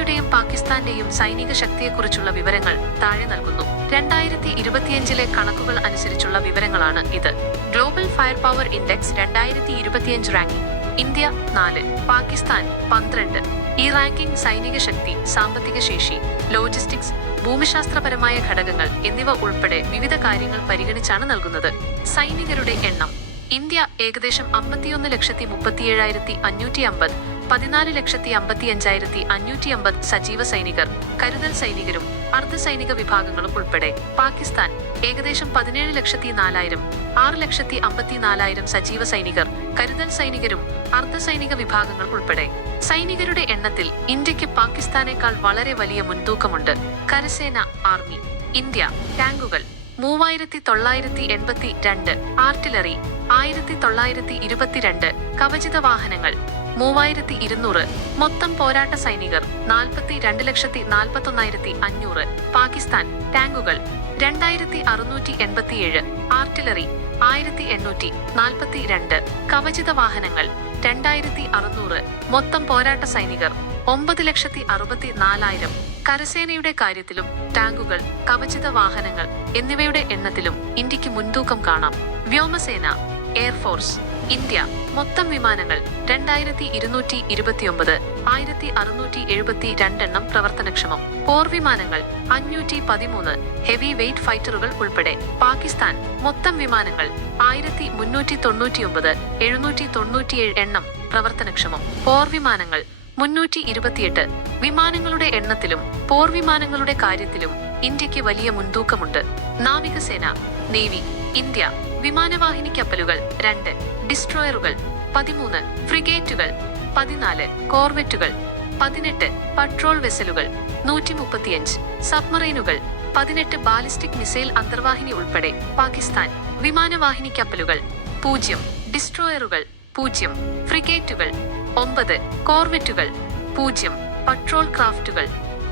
ഇന്ത്യയുടെയും പാകിസ്ഥാന്റെയും സൈനിക ശക്തിയെക്കുറിച്ചുള്ള വിവരങ്ങൾ താഴെ നൽകുന്നു. 2025 കണക്കുകൾ അനുസരിച്ചുള്ള വിവരങ്ങളാണ് ഇത്. Global fire power index 2025 ranking. India 4, Pakistan 12. ഈ റാങ്കിംഗ് സൈനിക ശക്തി, സാമ്പത്തിക ശേഷി, ലോജിസ്റ്റിക്സ്, ഭൂമിശാസ്ത്രപരമായ ഘടകങ്ങൾ എന്നിവ ഉൾപ്പെടെ വിവിധ കാര്യങ്ങൾ പരിഗണിച്ചാണ് നൽകുന്നത്. സൈനികരുടെ എണ്ണം. ഇന്ത്യ ഏകദേശം 51,37,550, 14,55,550 സജീവ സൈനികർ, കരുതൽ സൈനികരും അർദ്ധസൈനിക വിഭാഗങ്ങളും ഉൾപ്പെടെ. പാകിസ്ഥാൻ ഏകദേശം 17,04,000, 6,54,000 സജീവ സൈനികർ, കരുതൽ സൈനികരും അർദ്ധസൈനിക വിഭാഗങ്ങൾ ഉൾപ്പെടെ. സൈനികരുടെ എണ്ണത്തിൽ ഇന്ത്യക്ക് പാകിസ്ഥാനേക്കാൾ വളരെ വലിയ മുൻതൂക്കമുണ്ട്. കരസേന, ആർമി. ഇന്ത്യ ടാങ്കുകൾ 3,982, ആർട്ടിലറി 1,922, കവചിത വാഹനങ്ങൾ 3,200. മൊത്തം പോരാട്ട സൈനികർ 42,41,500. പാകിസ്ഥാൻ ടാങ്കുകൾ 2,687, ആർട്ടിലറി 1,842, കവചിത വാഹനങ്ങൾ 2,600. മൊത്തം പോരാട്ട സൈനികർ 9,64,000. കരസേനയുടെ കാര്യത്തിലും ടാങ്കുകൾ, കവചിത വാഹനങ്ങൾ എന്നിവയുടെ എണ്ണത്തിലും ഇന്ത്യക്ക് മുൻതൂക്കം കാണാം. വ്യോമസേന, എയർഫോഴ്സ്. ഇന്ത്യ മൊത്തം വിമാനങ്ങൾ 2,229, 1,672 എണ്ണം പ്രവർത്തനക്ഷമം. പോർവിമാനങ്ങൾ 513, ഹെവി വെയ്റ്റ് ഫൈറ്ററുകൾ ഉൾപ്പെടെ. പാകിസ്ഥാൻ മൊത്തം വിമാനങ്ങൾ 1,399, 797 എണ്ണം പ്രവർത്തനക്ഷമം. പോർവിമാനങ്ങൾ 328. വിമാനങ്ങളുടെ എണ്ണത്തിലും പോർവിമാനങ്ങളുടെ കാര്യത്തിലും ഇന്ത്യക്ക് വലിയ മുൻതൂക്കമുണ്ട്. നാവികസേന, നേവി. ഇന്ത്യ വിമാനവാഹിനി കപ്പലുകൾ 2, ഡിസ്ട്രോയറുകൾ 13, ഫ്രിഗേറ്റുകൾ 14, കോർവെറ്റുകൾ 18, പട്രോൾ വെസലുകൾ 135, സബ്മറൈനുകൾ 18, ബാലിസ്റ്റിക് മിസൈൽ അന്തർവാഹിനി ഉൾപ്പെടെ. പാകിസ്ഥാൻ വിമാനവാഹിനി കപ്പലുകൾ 0, ഡിസ്ട്രോയറുകൾ 0, ഫ്രിഗേറ്റുകൾ 9, കോർവെറ്റുകൾ 0, പട്രോൾ ക്രാഫ്റ്റുകൾ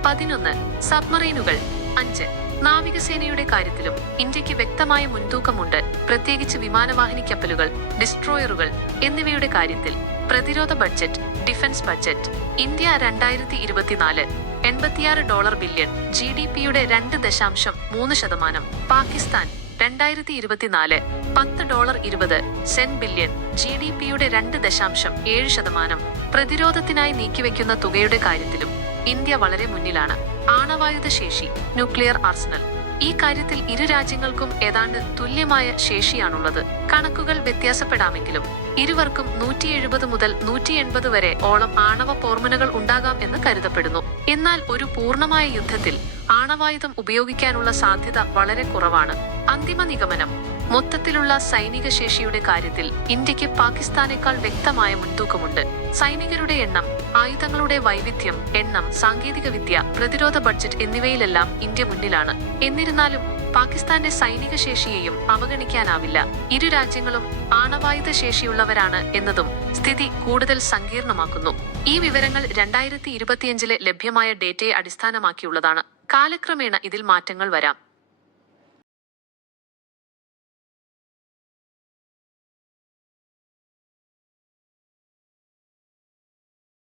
11, സബ്മറൈനുകൾ 5. നാവികസേനയുടെ കാര്യത്തിലും ഇന്ത്യക്ക് വ്യക്തമായ മുൻതൂക്കമുണ്ട്, പ്രത്യേകിച്ച് വിമാനവാഹിനി കപ്പലുകൾ, ഡിസ്ട്രോയറുകൾ എന്നിവയുടെ കാര്യത്തിൽ. പ്രതിരോധ budget, defence budget. India 2024 $86 billion, GDP-യുടെ 2.3%. പാകിസ്ഥാൻ 2024 $10.20 ബില്യൺ, GDP-യുടെ 2.7%. പ്രതിരോധത്തിനായി നീക്കിവെക്കുന്ന തുകയുടെ കാര്യത്തിലും ഇന്ത്യ വളരെ മുന്നിലാണ്. ആണവായുധ ശേഷി, ന്യൂക്ലിയർ ആർസണൽ. ഈ കാര്യത്തിൽ ഇരു രാജ്യങ്ങൾക്കും ഏതാണ്ട് തുല്യമായ ശേഷിയാണുള്ളത്. കണക്കുകൾ വ്യത്യാസപ്പെടാമെങ്കിലും ഇരുവർക്കും 170 മുതൽ 180 വരെ ഓളം ആണവ പോർമുനകൾ ഉണ്ടാകാം എന്ന് കരുതപ്പെടുന്നു. എന്നാൽ ഒരു പൂർണ്ണമായ യുദ്ധത്തിൽ ആണവായുധം ഉപയോഗിക്കാനുള്ള സാധ്യത വളരെ കുറവാണ്. അന്തിമ നിഗമനം. മൊത്തത്തിലുള്ള സൈനിക ശേഷിയുടെ കാര്യത്തിൽ ഇന്ത്യക്ക് പാകിസ്ഥാനേക്കാൾ വ്യക്തമായ മുൻതൂക്കമുണ്ട്. സൈനികരുടെ എണ്ണം, ആയുധങ്ങളുടെ വൈവിധ്യം, എണ്ണം, സാങ്കേതികവിദ്യ, പ്രതിരോധ ബഡ്ജറ്റ് എന്നിവയിലെല്ലാം ഇന്ത്യ മുന്നിലാണ്. എന്നിരുന്നാലും പാകിസ്ഥാന്റെ സൈനിക ശേഷിയെയും അവഗണിക്കാനാവില്ല. ഇരു രാജ്യങ്ങളും ആണവായുധ ശേഷിയുള്ളവരാണ് എന്നതും സ്ഥിതി കൂടുതൽ സങ്കീർണമാക്കുന്നു. ഈ വിവരങ്ങൾ 2025 ലഭ്യമായ ഡേറ്റയെ അടിസ്ഥാനമാക്കിയുള്ളതാണ്. കാലക്രമേണ ഇതിൽ മാറ്റങ്ങൾ വരാം.